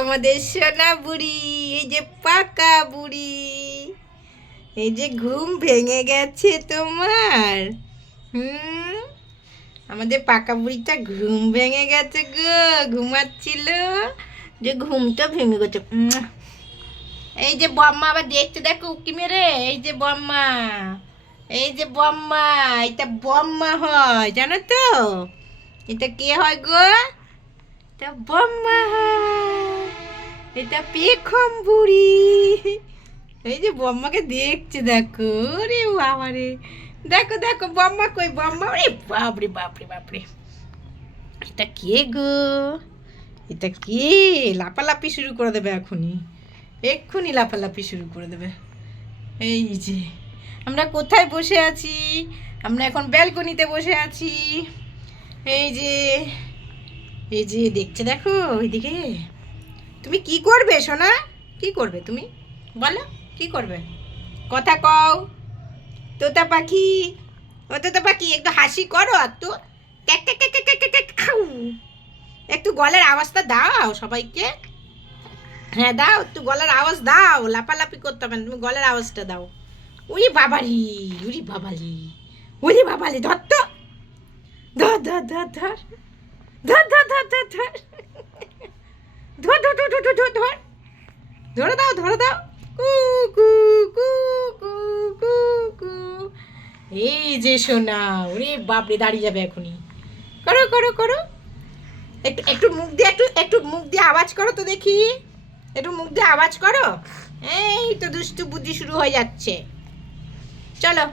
আমাদের সোনা বুড়ি, এই যে পাকা বুড়ি, এই যে ঘুম ভেঙে গেছে তোমার। আমাদের পাকা বুড়িটা ঘুম ভেঙে গেছে গো, ঘুমাচ্ছিল যে ঘুমটা ভেঙে গেছে। এই যে বম্মা আবার দেখতে, দেখো উকি মেরে, এই যে বম্মা, এই যে বম্মা, এটা বম্মা হয় জানো তো? এটা কে হয় গো? এটা বম্মা হয়, এটা পেখম বুড়ি। এই যে বম্মাকে দেখছে, দেখো রে বাবারে, দেখো দেখো বম্মা কই, বম্মা, রে বাপরে বাপরে বাপরে, এটা কে গো? এটা কে? লাপালাপি শুরু করে দেবে এখনই, এক্ষুনি লাফালাফি শুরু করে দেবে। এই যে আমরা কোথায় বসে আছি? আমরা এখন ব্যালকনিতে বসে আছি। এই যে, এই যে দেখছে, দেখো ওইদিকে। তুমি কি করবে সোনা? কি করবে তুমি বলো, কি করবে? কথা কও। তোতা পাখি, ও তোতা পাখি একটু হাসি করো, একটু ক্যাক ক্যাক ক্যাক ক্যাক ক্যাক ক্যাক খাও, একটু গলার আওয়াজটা দাও সবাইকে। হ্যাঁ দাও, একটু গলার আওয়াজ দাও, লাপালাপি করতে হবে না, তুমি গলার আওয়াজটা দাও। উরি বাবারি, উরি বাবালি, উরি বাবালি, ধর তো, ধর ধর ধর ধর ধর ধর ধর ধর ধর ধর ধর ধর ধর ধর ধর, ধরে দাও, ধরে দাও। কু কু কু কু কু কু। এই যে সোনা, ওরে বাপরে, দাঁড়িয়ে যাবে এখনই। করো করো করো, একটু একটু মুখ দিয়ে, একটু একটু মুখ দিয়ে আওয়াজ করো তো দেখি, একটু মুখ দিয়ে আওয়াজ করো। এই তো দুষ্টু বুদ্ধি শুরু হয়ে যাচ্ছে। চলো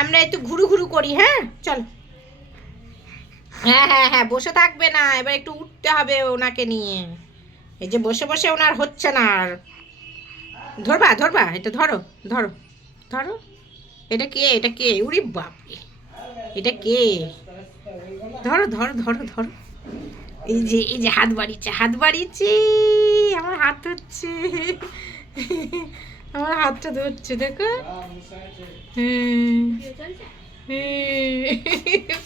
আমরা একটু ঘুরু ঘুরু করি, হ্যাঁ চলো। হ্যাঁ হ্যাঁ হ্যাঁ, বসে থাকবে না, এবার একটু উঠতে হবে ওনাকে নিয়ে। এই যে বসে বসে ওনার হচ্ছে না আর। ধরবা ধরবা, এটা ধরো ধরো ধরো। এটা কে? এটা কে? উরি বাপরে, এটা কে? ধরো ধরো ধরো ধরো। এই যে, এই যে হাত বাড়িয়েছে, হাত বাড়িয়েছে, আমার হাত ধরছে, আমার হাতটা ধরছে দেখো।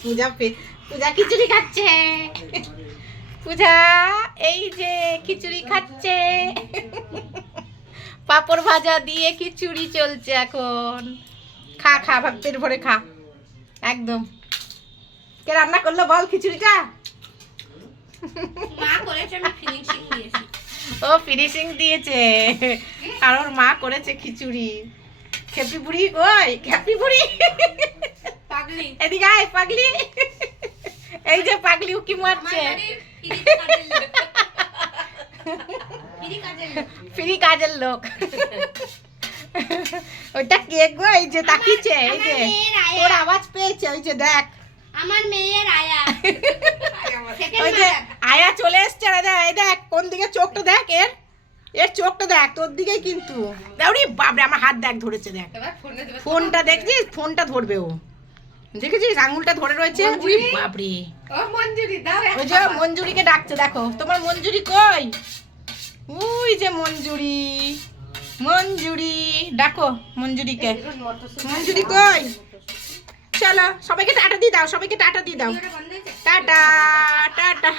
পূজা পূজা খিচুড়ি খাচ্ছে, পূজা এই যে খিচুড়ি খাচ্ছে, পাঁপড় ভাজা দিয়ে খিচুড়ি চলছে এখন। খা খা, পেট ভরে খা একদম। কে রান্না করলো বল খিচুড়িটা? মা করেছে, আমি ফিনিশিং দিয়েছি। ও ফিনিশিং দিয়েছে, আর ওর মা করেছে খিচুড়ি। খেপি বুড়ি কই? খেপি বুড়ি পাগলি, এদিকে আয় পাগলি। এই যে পাগলি উকি মারছে, ফ্রি কাজের লোক। ওইটা কে গো? এই যে তাকিয়েছে, এই যে তোর আওয়াজ পেয়েছে, ওই যে দেখ আমার মেয়ের আয়া। ওই যে আয়া চলে এসছে, এই দেখ কোন দিকে চোখটা দেখ, এর এর চোখটা দেখ তোর দিকেই কিন্তু। দেউরি বাপরে, আমার হাত দেখ ধরেছে, দেখ ফোনটা দেখছিস, ফোনটা ধরবে ও, দেখেছিস আঙুলটা ধরে রয়েছে। উরি বাপরে, ও মঞ্জুরি দাও, ওই যে মঞ্জুরিকে ডাকছে, দেখো তোমার মঞ্জুরি কই? ওই যে মঞ্জুরি, মঞ্জুরি ডাকো মঞ্জুরিকে, মঞ্জুরি কই? চলো সবাইকে টাটা দিয়ে দাও, সবাইকে টাটা দিয়ে দাও, টাটা টাটা।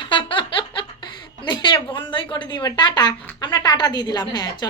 বন্ধই করে দিবে, টাটা, আমরা টাটা দিয়ে দিলাম, হ্যাঁ চলো।